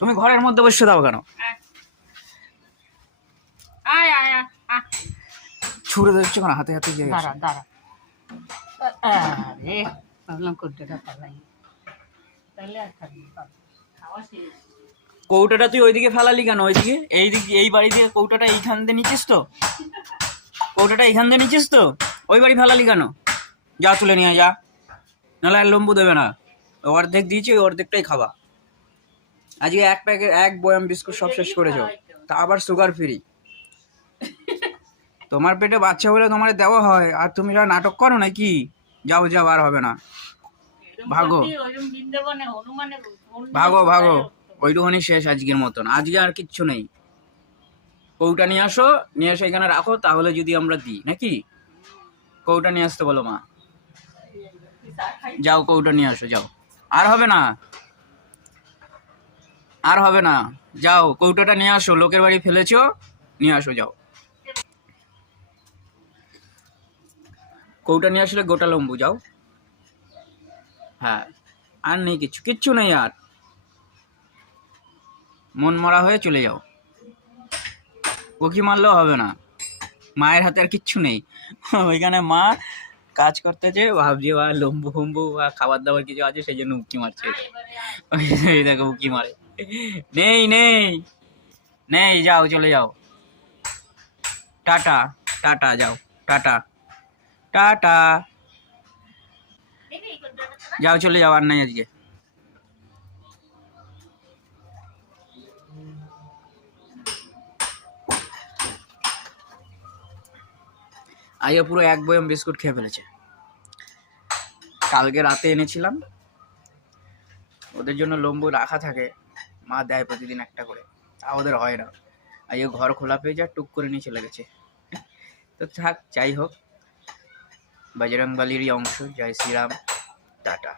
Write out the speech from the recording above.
তুমি ঘরের মধ্যে বসে দাও কেন? ছুড়ে দিচ্ছ কেন? হাতে হাতে গিয়ে দাঁড়া দাঁড়া, আরে ভাবলাম কৌটোটা ফেলাই, তাহলে আর খাবি খাওয়া শেষ। কৌটাটা তুই ওইদিকে ফেলালি কেন? ওইদিকে এইদিকে এই বাড়ি দিয়ে কৌটাটা এইখান দিয়ে নিচ্ছিস তো? কৌটাটা এইখান দিয়ে নিচ্ছিস তো? ওই বাড়ি ফেলালি কেন? যা তুলে নিয়ে যা, নাহলে আর লম্বু দেবে না। অর্ধেক দিয়েছি, ওই অর্ধেকটাই খাবা। আজকে এক প্যাকেট এক বয়াম বিস্কুট সব শেষ করেছো, তা আবার সুগার ফ্রি। তোমার পেটে বাচ্চা হলে তোমার দেওয়া হয়, আর তুমি যা নাটক করো নাকি? যাও যাও, আর হবে না, ভাগো ভাগো ভাগো। ওইটুখানি শেষ আজকের মতন, আজকে আর কিচ্ছু নেই। কৌটা নিয়ে আসো, নিয়ে এসে এখানে রাখো, তাহলে যদি আমরা দিই নাকি। কৌটা নিয়ে আসতে বলো মা, যাও কৌটা নিয়ে আসো যাও। আর হবে না, আর হবে না, যাও কৌটাটা নিয়ে আসো। লোকের বাড়ি ফেলেছো, নিয়ে আসো যাও। কৌটা নিয়ে আসলে গোটা লম্বু, যাও। হ্যাঁ, আর নেই কিচ্ছু, কিচ্ছু নেই আর। মন মরা হয়ে চলে যাও। উকি মারলেও হবে না, মায়ের হাতে আর কিচ্ছু নেই। ওইখানে মা কাজ করতেছে, ভাবছি বা লম্বু ফম্বু বা খাবার দাবার কিছু আছে, সেই জন্য উকি মারছে। এই দেখো উকি মারে। নেই নেই নেই, যাও চলে যাও। টাটা টাটা, যাও টাটা টাটা, যাও চলে যাও, আর নাই আজকে। আজকে পুরো এক বয়াম বিস্কুট খেয়ে ফেলেছে। কালকে রাতে এনেছিলাম, ওদের জন্য লম্বু রাখা থাকে, মা দেয় প্রতিদিন একটা করে, তা ওদের হয় না। আজকে ঘর খোলা পেয়ে যা টুক করে নিয়ে চলে গেছে। তো থাক, যাই হোক, বজরংবলীরই অংশ। জয় শ্রীরাম, টাটা।